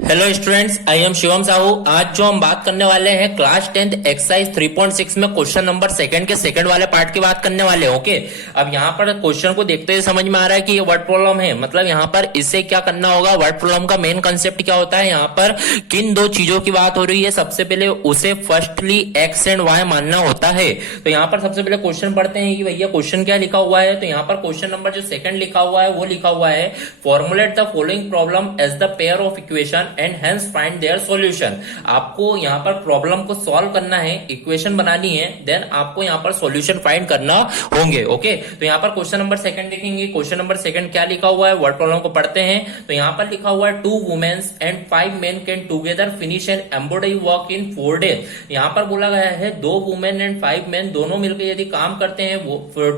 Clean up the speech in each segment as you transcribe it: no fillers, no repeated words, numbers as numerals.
Hello students, I am Shivam Sahu. आज जो हम बात करने वाले हैं क्लास 10th एक्सरसाइज 3.6 में क्वेश्चन नंबर सेकंड के सेकंड वाले पार्ट की बात करने वाले हैं। ओके, अब यहाँ पर क्वेश्चन को देखते हुए समझ में आ रहा है कि ये वर्ड प्रॉब्लम है। मतलब यहाँ पर इससे क्या करना होगा, वर्ड प्रॉब्लम का मेन कंसेप्ट क्या होता है, यहाँ पर किन दो चीजों की बात हो रही है, सबसे पहले उसे फर्स्टली एक्स एंड वाई मानना होता है। तो यहाँ पर सबसे पहले क्वेश्चन पढ़ते हैं कि भैया क्वेश्चन क्या लिखा हुआ है। तो यहाँ पर क्वेश्चन नंबर जो सेकंड लिखा हुआ है वो लिखा हुआ है, formulate the following problem as the pair of equation and hence find their solution. आपको यहाँ पर प्रॉब्लम को सॉल्व करना है, इक्वेशन बनानी है, देन आपको यहाँ पर सॉल्यूशन फाइंड करना होंगे। ओके, तो यहाँ पर क्वेश्चन नंबर सेकंड देखेंगे। क्वेश्चन नंबर सेकंड क्या लिखा हुआ है, वर्ड प्रॉब्लम को पढ़ते हैं। तो यहाँ पर लिखा हुआ है 2 womens and 5 men can together finish an embroidery work in 4 days. यहाँ पर बोला गया है 2 वुमेन एंड 5 मेन दोनों मिलकर यदि काम करते हैं,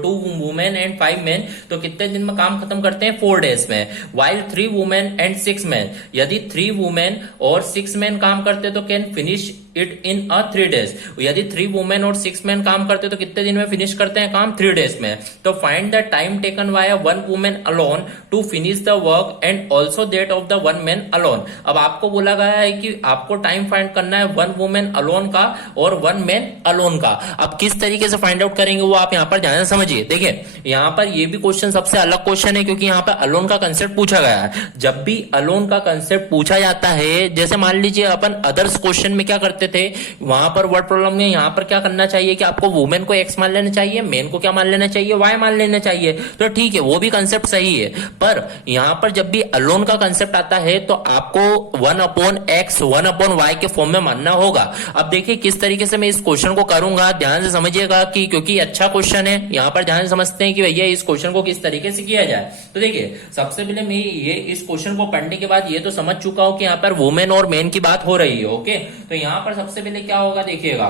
2 वुमेन एंड 5 मेन, तो कितने दिन में काम खत्म करते हैं, 4 डेज में। वाइल 3 वुमेन एंड 6 मेन, यदि 3 वुमेन और 6 मैन काम करते तो can finish it in 3 days. यदि 3 वुमेन और 6 मैन काम करते तो कितने दिन में फिनिश करते हैं काम, 3 डेज में। तो find the time taken by 1 women alone to finish the work and also that of the 1 man alone. अब आपको बोला गया है कि आपको टाइम फाइंड करना है 1 वुमेन अलोन का और 1 मैन अलोन का। अब किस तरीके से फाइंड आउट करेंगे वो आप यहाँ पर ध्यान से समझिए। देखिए यहाँ पर ये भी क्वेश्चन सबसे अलग क्वेश्चन है, क्योंकि यहाँ पर अलोन का कंसेप्ट पूछा गया है। जब भी अलोन का कंसेप्ट पूछा जाता है, जैसे मान लीजिए अपन अदर्स क्वेश्चन में क्या करते थे, वहां पर वर्ड प्रॉब्लम में यहाँ पर क्या करना चाहिए कि आपको वुमेन को एक्स मान लेना चाहिए, मेन को क्या मान लेना चाहिए, वाई मान लेना चाहिए। तो ठीक है, वो भी कंसेप्ट सही है, पर यहाँ पर जब भी अलोन का कंसेप्ट आता है तो आपको 1/x 1/y के फॉर्म में मानना होगा। अब देखिए किस तरीके से मैं इस क्वेश्चन को करूंगा, ध्यान से समझिएगा कि क्योंकि अच्छा क्वेश्चन है, यहाँ पर ध्यान से समझते हैं कि भैया इस क्वेश्चन को किस तरीके से किया जाए। तो देखिए सबसे पहले मैं ये इस क्वेश्चन को पढ़ने के बाद ये तो समझ चुका हूं कि यहाँ पर वुमेन और मेन की बात हो रही है। ओके, तो यहाँ पर सबसे पहले क्या होगा देखिएगा,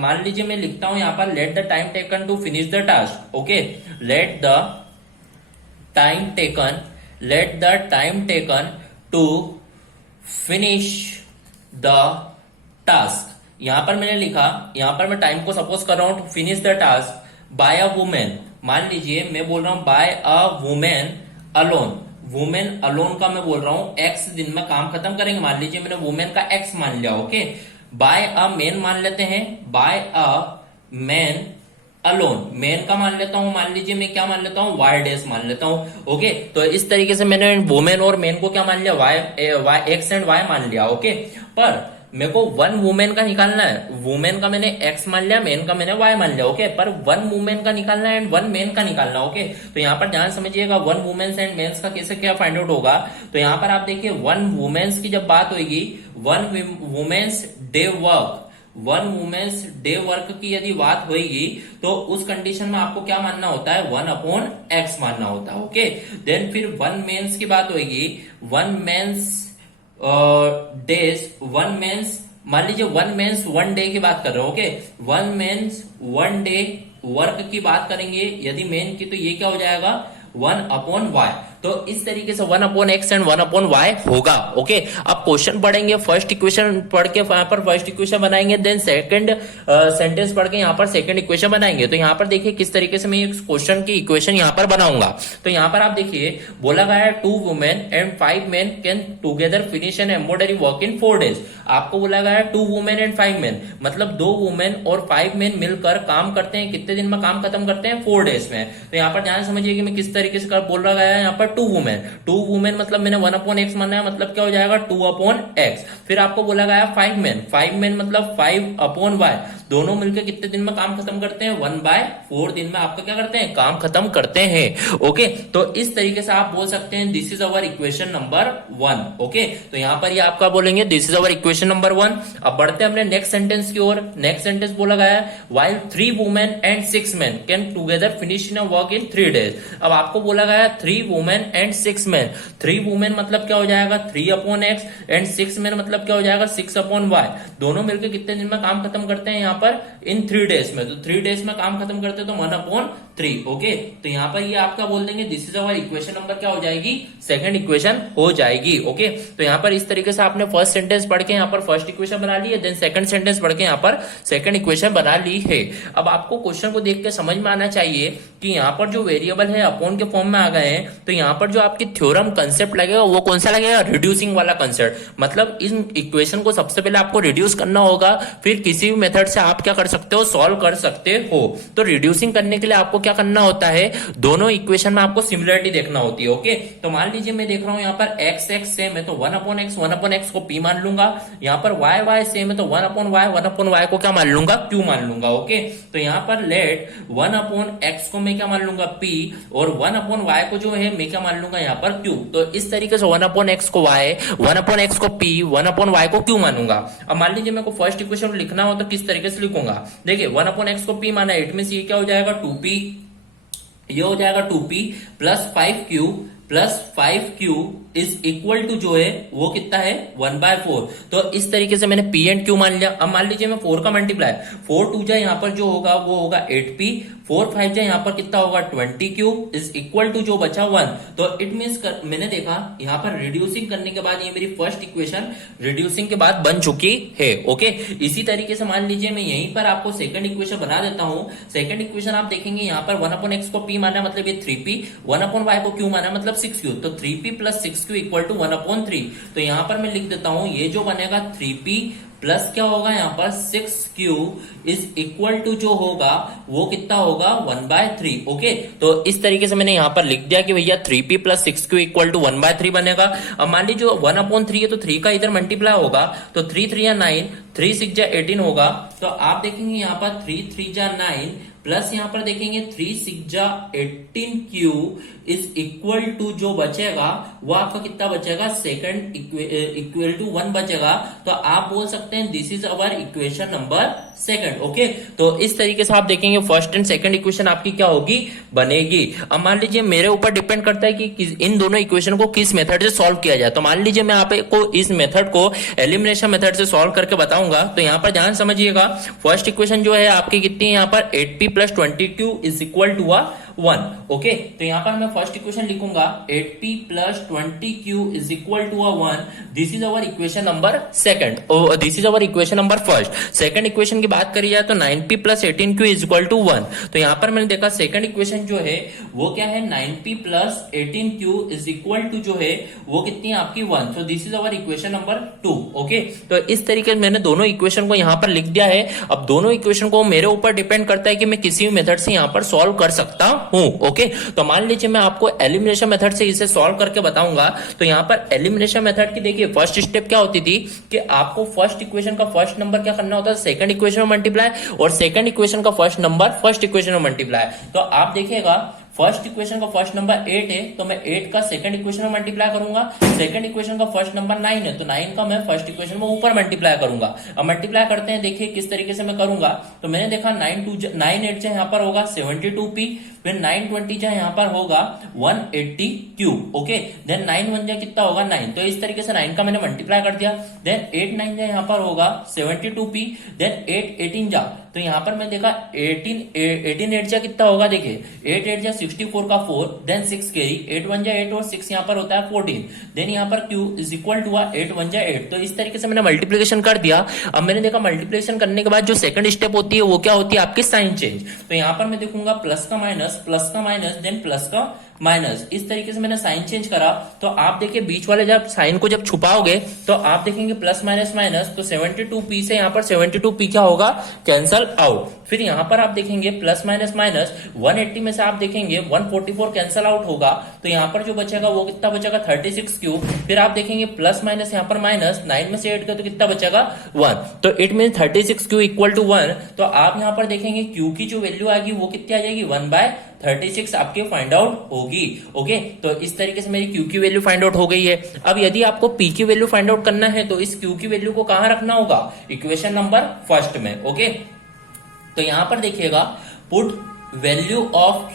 मान लीजिए मैं लिखता हूं यहाँ पर let the time taken to finish the task. Okay, let the time taken to finish the task. यहां पर मैंने लिखा, यहां पर मैं टाइम को सपोज कर रहा हूं to finish the task by a women. मान लीजिए मैं बोल रहा हूं by a women alone. Women alone का मैं बोल रहा हूं एक्स दिन में काम खत्म करेंगे। मान लीजिए मैंने वुमेन का एक्स मान लिया। ओके, बाय अ मेन मान लेते हैं, by a man alone. Men का मान लेता हूं, मान लीजिए मैं क्या मान लेता हूं, वाई डेज मान लेता हूं। ओके, तो इस तरीके से मैंने वुमेन और मेन को क्या मान लिया, वाई एक्स एंड वाई मान लिया। ओके, पर मेरे को 1 वुमेन का निकालना है। वुमेन का मैंने एक्स मान लिया, मेन का मैंने वाई मान लिया। ओके, पर 1 वुमेन का निकालना है एंड 1 मेन का निकालना। ओके, तो यहाँ पर ध्यान समझिएगा 1 वुमेन्स एंड मेन्स का कैसे क्या फाइंड आउट होगा। तो यहाँ पर आप देखिए 1 वुमेन्स की जब बात होगी, 1 women's day work, 1 women's day work की यदि बात होगी तो उस कंडीशन में आपको क्या मानना होता है, 1/x मानना होता है। ओके, देन फिर 1 मेंस की बात होगी, 1 मेंस डेज, 1 मेंस, मान लीजिए 1 मेंस 1 डे की बात कर रहे हो। ओके, 1 मेंस 1 डे वर्क की बात करेंगे यदि मेन की, तो ये क्या हो जाएगा 1/y। तो इस तरीके से 1/x एंड 1/y होगा। ओके, अब क्वेश्चन पढ़ेंगे, फर्स्ट इक्वेशन पढ़ के यहाँ पर फर्स्ट इक्वेशन बनाएंगे, देन सेकंड सेंटेंस पढ़ के यहाँ पर सेकंड इक्वेशन बनाएंगे। तो यहाँ पर देखिए किस तरीके से मैं इस क्वेश्चन की इक्वेशन यहाँ पर बनाऊंगा। तो यहाँ पर आप देखिए बोला गया है 2 women and 5 men can together finish an embroidery work in 4 days. आपको बोला गया है 2 वुमेन एंड 5 मेन, मतलब 2 वुमेन और 5 मेन मिलकर काम करते हैं, कितने दिन में काम खत्म करते हैं, 4 डेज में। तो यहाँ पर ध्यान समझिए कि मैं किस तरीके से बोल रहा गया है, यहाँ पर 2 वुमेन मतलब मैंने 1/x माना है, मतलब क्या हो जाएगा 2/x। फिर आपको बोला गया 5 मेन मतलब 5/y। दोनों मिलकर कितने दिन में काम खत्म करते हैं, 1/4 दिन में आपका क्या करते हैं, काम खत्म करते हैं। ओके, तो इस तरीके से आप बोल सकते हैं this is our equation number 1। Okay, तो यहाँ पर ये आपका बोलेंगे this is our equation number 1। अब बढ़ते हैं अपने नेक्स्ट सेंटेंस की ओर। नेक्स्ट सेंटेंस बोला गया है while 3 women and 6 main can together finish in a work in 3 days. अब आपको बोला गया है 3 वुमेन एंड 6 मेन। 3 वुमेन मतलब क्या हो जाएगा 3/x एंड 6 मेन मतलब क्या हो जाएगा 6/y। दोनों मिलकर कितने दिन में काम खत्म करते हैं, यहाँ पर इन 3 डेज में, तो 3 डेज में काम खत्म करते तो 1/3। ओके, तो यहाँ पर ये आपका बोल देंगे this is our equation number क्या हो जाएगी, सेकंड इक्वेशन हो जाएगी। ओके, तो यहाँ पर इस तरीके से आपने फर्स्ट सेंटेंस पढ़ के यहाँ पर फर्स्ट इक्वेशन बना ली है, देन सेकंड सेंटेंस पढ़ के यहाँ पर सेकंड इक्वेशन बना ली है। अब आपको क्वेश्चन को देख के समझ में आना चाहिए कि यहाँ पर जो वेरिएबल है अपॉन के फॉर्म में आ गए हैं, तो यहाँ पर जो आपकी थ्योरम कंसेप्ट लगेगा वो कौन सा लगेगा, रिड्यूसिंग वाला कंसेप्ट। मतलब इन इक्वेशन को सबसे पहले आपको रिड्यूस करना होगा, फिर किसी भी मेथड से आप क्या कर सकते हो, सॉल्व कर सकते हो। तो रिड्यूसिंग करने के लिए आपको क्या करना होता है, दोनों इक्वेशन में आपको सिमिलरिटी देखना होती है। ओके, तो मान लीजिए मैं देख रहा हूं यहाँ पर x x सेम है तो 1/x को p मान लूंगा, यहाँ पर y y सेम है तो 1/y को क्या मान लूंगा, q मान लूंगा। ओके, तो यहाँ पर लेट 1/x को मैं क्या मान लूंगा, p, और 1/y को जो है मैं क्या मान लूंगा यहाँ पर q। तो इस तरीके से 1/x को y, 1/x को p, 1/y को q मानूंगा। अब मान लीजिए मेरे को फर्स्ट इक्वेशन लिखना हो तो किस तरीके से लिखूंगा, देखिए 1/x को p माना, इट मींस ये क्या हो जाएगा 2p, ये हो जाएगा 2p plus 5q is equal to जो है वो कितना है 1/4। तो इस तरीके से मैंने p एंड q मान लिया। अब मान लीजिए मैं 4 का मल्टीप्लाई, 4 2 जा यहाँ पर जो होगा वो होगा 8p, 4 5 जा यहाँ पर कितना होगा 20q इज इक्वल टू जो बचा 1। तो इट मीन्स मैंने देखा यहाँ पर रिड्यूसिंग करने के बाद ये मेरी फर्स्ट इक्वेशन रिड्यूसिंग के बाद बन चुकी है। ओके, इसी तरीके से मान लीजिए मैं यहीं पर आपको सेकंड इक्वेशन बना देता हूँ। सेकंड इक्वेशन आप देखेंगे यहाँ पर 1/x को p माना मतलब ये 3p, 1/y को q माना मतलब 6q, तो 3p plus 6q equal to 1/3। तो यहाँ पर मैं लिख देता हूं ये जो बनेगा 3p प्लस क्या होगा यहाँ पर 6q इज इक्वल टू जो होगा वो कितना होगा 1/3। ओके, तो इस तरीके से मैंने यहाँ पर लिख दिया कि भैया 3p plus 6q equal to 1/3 बनेगा। अब मान लीजिए 1/3 है तो 3 का इधर मल्टीप्लाई होगा, तो 3 3 या 9, 3 6 जा 18 होगा। तो आप देखेंगे यहाँ पर 3 3 जा 9 प्लस यहाँ पर देखेंगे 3 6 जा 18q इज इक्वल टू जो बचेगा वो आपका कितना बचेगा, सेकंड इक्वल टू 1 बचेगा। तो आप बोल सकते हैं this is our equation number second. Okay, तो इस तरीके से आप देखेंगे फर्स्ट एंड सेकंड इक्वेशन आपकी क्या होगी, बनेगी। अब मान लीजिए मेरे ऊपर डिपेंड करता है कि इन दोनों इक्वेशन को किस मेथड से सॉल्व किया जाए। तो मान लीजिए मैं आपको इस मेथड को एलिमिनेशन मेथड से सॉल्व करके बताऊंगा। तो यहाँ पर ध्यान समझिएगा, फर्स्ट इक्वेशन जो है आपकी कितनी है यहाँ पर 8p plus 20q is equal to 1। Okay, तो यहाँ पर मैं फर्स्ट इक्वेशन लिखूंगा 8p plus 20q is equal to 1। This is our equation number second, this is our equation number first. Second equation की बात करी जाए तो 9p plus 18q is equal to 1। तो यहाँ पर मैंने देखा सेकंड इक्वेशन जो है वो क्या है 9p plus 18q is equal to जो है वो कितनी है आपकी 1। So this is our equation number 2। Okay, तो इस तरीके से मैंने दोनों इक्वेशन को यहाँ पर लिख दिया है। अब दोनों इक्वेशन को मेरे ऊपर डिपेंड करता है कि मैं किसी भी मेथड से यहाँ पर सॉल्व कर सकता हूं। ओके, तो मान लीजिए मैं आपको एलिमिनेशन मेथड से इसे सॉल्व करके बताऊंगा। तो यहाँ पर एलिमिनेशन मेथड की देखिए फर्स्ट स्टेप क्या होती थी कि आपको फर्स्ट इक्वेशन का फर्स्ट नंबर क्या करना होता है, सेकंड इक्वेशन में मल्टीप्लाई, और सेकंड इक्वेशन का फर्स्ट नंबर फर्स्ट इक्वेशन में मल्टीप्लाई। तो आप देखिएगा फर्स्ट इक्वेशन का फर्स्ट नंबर 8 है तो मैं 8 का सेकंड इक्वेशन में मल्टीप्लाई करूंगा। सेकंड इक्वेशन का फर्स्ट नंबर 9 है तो 9 का मैं फर्स्ट इक्वेशन में ऊपर मल्टीप्लाई करूंगा। अब मल्टीप्लाई करते हैं, देखिए किस तरीके से मैं करूंगा। तो मैंने देखा 9 8 यहाँ पर होगा 72p, फिर 9 20 यहाँ पर होगा 180q। ओके, देन 9 1 जा कितना होगा 9। तो इस तरीके से 9 का मैंने मल्टीप्लाई कर दिया। देन 8 9 यहाँ पर होगा 72p, देन 8 18 जा, तो यहाँ पर मैं देखा 18 8 जा कितना होगा, देखिए 8 8 जा 64 का 4, देन 6 कैरी, 8 1 जा 8 और 6 यहाँ पर होता है 14। देन यहाँ पर q इज इक्वल टू 8 1 जा 8। तो इस तरीके से मैंने मल्टीप्लिकेशन कर दिया। अब मैंने देखा मल्टीप्लिकेशन करने के बाद जो सेकंड स्टेप होती है वो क्या होती है आपकी साइन चेंज। तो यहाँ पर मैं देखूंगा प्लस का माइनस देन प्लस का माइनस, इस तरीके से मैंने साइन चेंज करा। तो आप देखिए बीच वाले जब साइन को जब छुपाओगे तो आप देखेंगे प्लस माइनस माइनस, तो 72p से यहाँ पर 72p क्या होगा, कैंसल आउट। फिर यहाँ पर आप देखेंगे प्लस माइनस माइनस, 180 में से आप देखेंगे 144 कैंसल आउट होगा। तो यहाँ पर जो बचेगा वो कितना बचेगा 36q। फिर आप देखेंगे प्लस माइनस यहाँ पर माइनस, 9 में से 8 का तो कितना बचेगा 1। तो it mean 36q equal to 1। तो आप यहाँ पर देखेंगे q की जो वैल्यू आएगी वो कितनी आ जाएगी 1/36 आपके फाइंड आउट होगी। ओके, तो इस तरीके से मेरी q की वैल्यू फाइंड आउट हो गई है। अब यदि आपको p की वैल्यू फाइंड आउट करना है तो इस q की वैल्यू को कहां रखना होगा, इक्वेशन नंबर फर्स्ट में। ओके, तो यहां पर देखिएगा put value of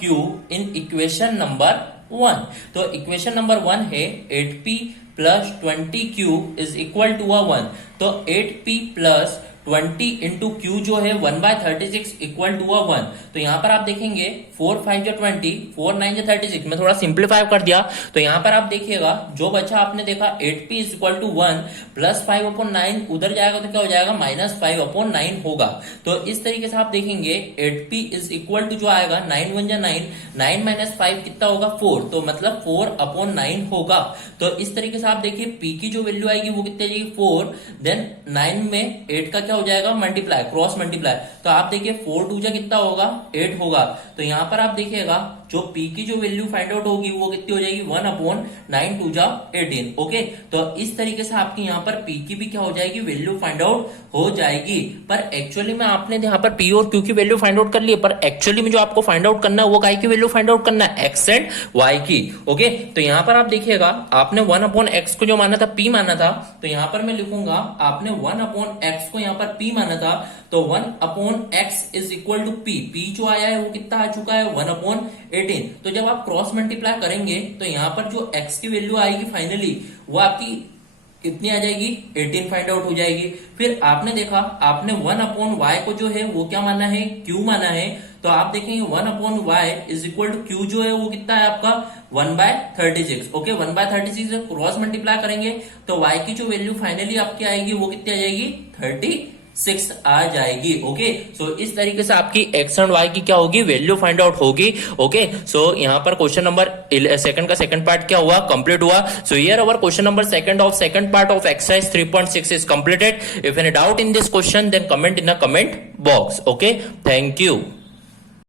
q in equation number 1। तो इक्वेशन नंबर 1 है 8p plus 20q is equal to 1। तो 8p प्लस 20 इंटू क्यू जो है 1/36 इक्वल टू 1। तो यहाँ पर आप देखेंगे 4 5 20, 4 9 36। मैं थोड़ा सिंप्लीफाई कर दिया तो यहाँ पर आप देखिएगा जो बचा आपने देखा 8p is equal to 1 plus 5/9 उधर जाएगा तो क्या हो जाएगा -5/9 होगा। तो इस तरीके से आप देखेंगे 8p इज इक्वल टू जो आएगा 9 1 9, 9 माइनस 5 कितना होगा 4, तो मतलब 4/9 होगा। तो इस तरीके से आप देखिए p की जो वैल्यू आएगी वो कितनी आएगी 4, देन 9 में 8 का क्या हो जाएगा मल्टीप्लाई, क्रॉस मल्टीप्लाई। तो आप देखिए 4 2 जा कितना होगा 8 होगा। तो यहाँ पर आप देखिएगा जो p की जो वैल्यू फाइंड आउट होगी वो कितनी हो जाएगी 1/9 2 जा 18। ओके, तो इस तरीके से आपकी यहाँ पर p की भी क्या हो जाएगी वैल्यू फाइंड आउट हो जाएगी। पर एक्चुअली में आपने यहाँ पर p और q की वैल्यू फाइंड आउट कर ली है, पर एक्चुअली में जो आपको फाइंड आउट करना है वो काय की वैल्यू फाइंड आउट करना है x एंड y की। ओके, तो यहाँ पर आप देखिएगा आपने 1/x को जो माना था p माना था, तो यहाँ पर मैं लिखूंगा आपने 1/x को यहाँ पर p माना था, तो 1/x is equal to p जो आया है वो कितना आ चुका है 1/18। तो जब आप क्रॉस मल्टीप्लाई करेंगे तो यहाँ पर जो x की वैल्यू आएगी फाइनली वो आपकी कितनी आ जाएगी 18 फाइंड आउट हो जाएगी। फिर आपने देखा आपने 1/y को जो है वो क्या माना है q माना है, तो आप देखेंगे 1/y is equal to q जो है वो कितना है आपका 1/36। ओके, 1/36 से क्रॉस मल्टीप्लाई करेंगे तो y की जो वैल्यू फाइनली आपकी आएगी वो कितनी आ जाएगी 36 आ जाएगी। ओके, सो इस तरीके से आपकी x एंड y की क्या होगी वैल्यू फाइंड आउट होगी। ओके, सो यहाँ पर क्वेश्चन नंबर सेकंड का सेकंड पार्ट क्या हुआ कंप्लीट हुआ। So here our question number second part of exercise 3.6 is completed. If any doubt in this question then comment in the comment box. Okay, thank you.